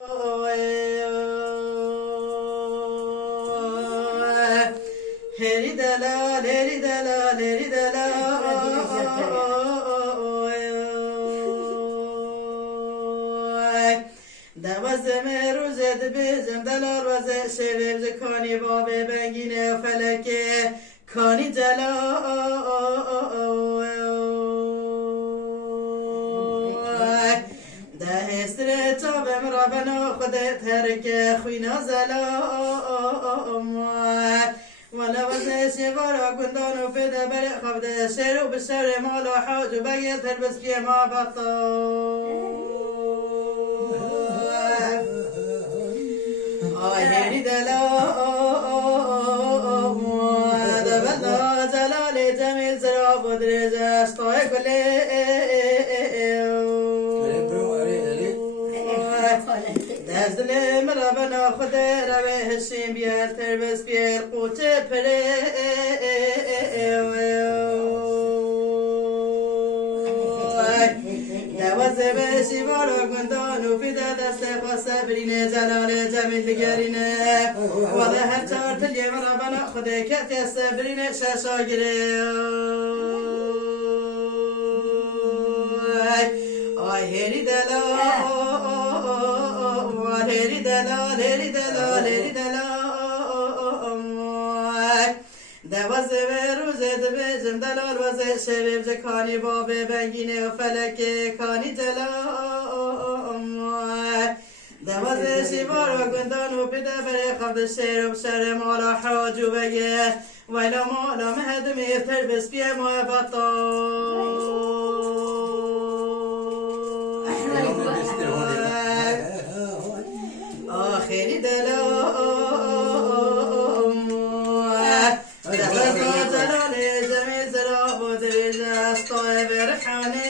Heri delal, heri delal, heri delal. Devazeme ruzed bizim delal vaze şevevzi kani babe bengine feleke kani delal. دهستر تابم ربنا خدت هرك خوينا زلام ولا وزش ورا قندان في دبر خبد شر وبشر ما لا حاج بقيت تلبس في ما بطال هيري دلام دبلا جلال جميل زرا بدرج اشتاي كله دزدلم ربنا خدا روی هشیم بیار تربس بیار قوچه پره دوازه بشی بارا گندان و پیده دست خواسته برینه جلال جمیل دگرینه واده هر چار تلیم ربنا خدا کتی است برینه ششا گره آی هری دلا هری دلال هری دلال هری دلال دوازه به روزه دبیجم دلال وزه شبیب جکانی بابه بنگینه و فلکه کانی دلال دوازه شیبارا گندان و پیده بره خبد شیر و بشر مالا حاج و بگه ویلا مالا مهدم افتر بس بیه ما بطال آخری دلام دفتا جلال جمیل زرا بودری جستای برحانه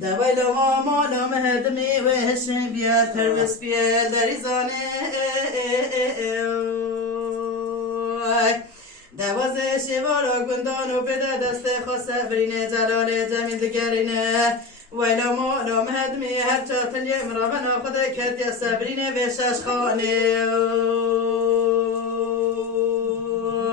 دویل ما مالا مهدمی و هشم بیاد تربس بیاد دریزانه دوازه شیوارا گندان و پیده دست خواسته برینه جلال جمیل دگرینه ویلا مولا مهدمی هر چاتن یم رابنا خدا کرد یا سبرینه و شش خانه